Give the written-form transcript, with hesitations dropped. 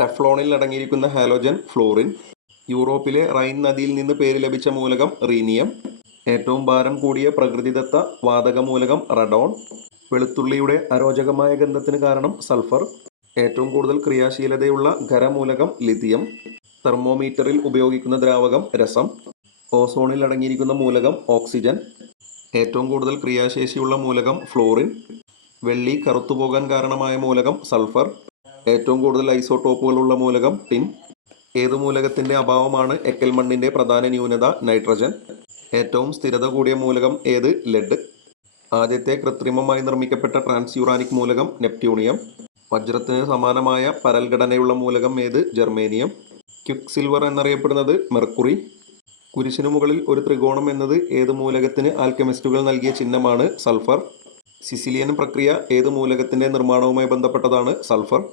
ടെഫ്ലോണിൽ അടങ്ങിയിരിക്കുന്ന halogen florin. യൂറോപ്പിലെ Rhine നദിയിൽ നിന്ന് പേര് ലഭിച്ച മൂലകം റീനിയം. ഏറ്റവും ഭാരം കൂടിയ പ്രകൃതിദത്ത വാതക മൂലകം റഡോൺ. വെളുത്തുള്ളിയുടെ അരോചകമായ ഗന്ധത്തിന് കാരണം സൾഫർ. ഏറ്റവും കൂടുതൽ ക്രിയാശീലതയുള്ള ഖരമൂലകം ലിഥിയം. തെർമോമീറ്ററിൽ ഉപയോഗിക്കുന്ന ദ്രാവകം രസം. ഓസോണിൽ അടങ്ങിയിരിക്കുന്ന മൂലകം ഓക്സിജൻ. ഏറ്റവും കൂടുതൽ ക്രിയാശേഷിയുള്ള മൂലകം ഫ്ലോറിൻ. വെള്ളി കറുത്തുപോകാൻ കാരണമായ മൂലകം സൾഫർ. ഏറ്റവും കൂടുതൽ ഐസോടോപ്പുകളുള്ള മൂലകം ടിൻ. ഏതു മൂലകത്തിന്റെ അഭാവമാണ് എക്കൽ മണ്ണിന്റെ പ്രധാന ന്യൂനത? നൈട്രജൻ. ഏറ്റവും സ്ഥിരത കൂടിയ മൂലകം ഏത്? ലെഡ്. ആദ്യത്തെ കൃത്രിമമായി നിർമ്മിക്കപ്പെട്ട ട്രാൻസ്യൂറാനിക് മൂലകം നെപ്റ്റ്യൂണിയം. വജ്രത്തിന് സമാനമായ പരൽഘടനയുള്ള മൂലകം ഏത്? ജർമേനിയം. ക്വിക്ക് സിൽവർ എന്നറിയപ്പെടുന്നത് മെർക്കുറി. കുരിശിനു മുകളിൽ ഒരു ത്രികോണം എന്നത് ഏത് മൂലകത്തിന് ആൽക്കെമിസ്റ്റുകൾ നൽകിയ ചിഹ്നമാണ്? സൾഫർ. സിസിലിയൻ പ്രക്രിയ ഏത് മൂലകത്തിന്റെ നിർമ്മാണവുമായി ബന്ധപ്പെട്ടതാണ്? സൾഫർ.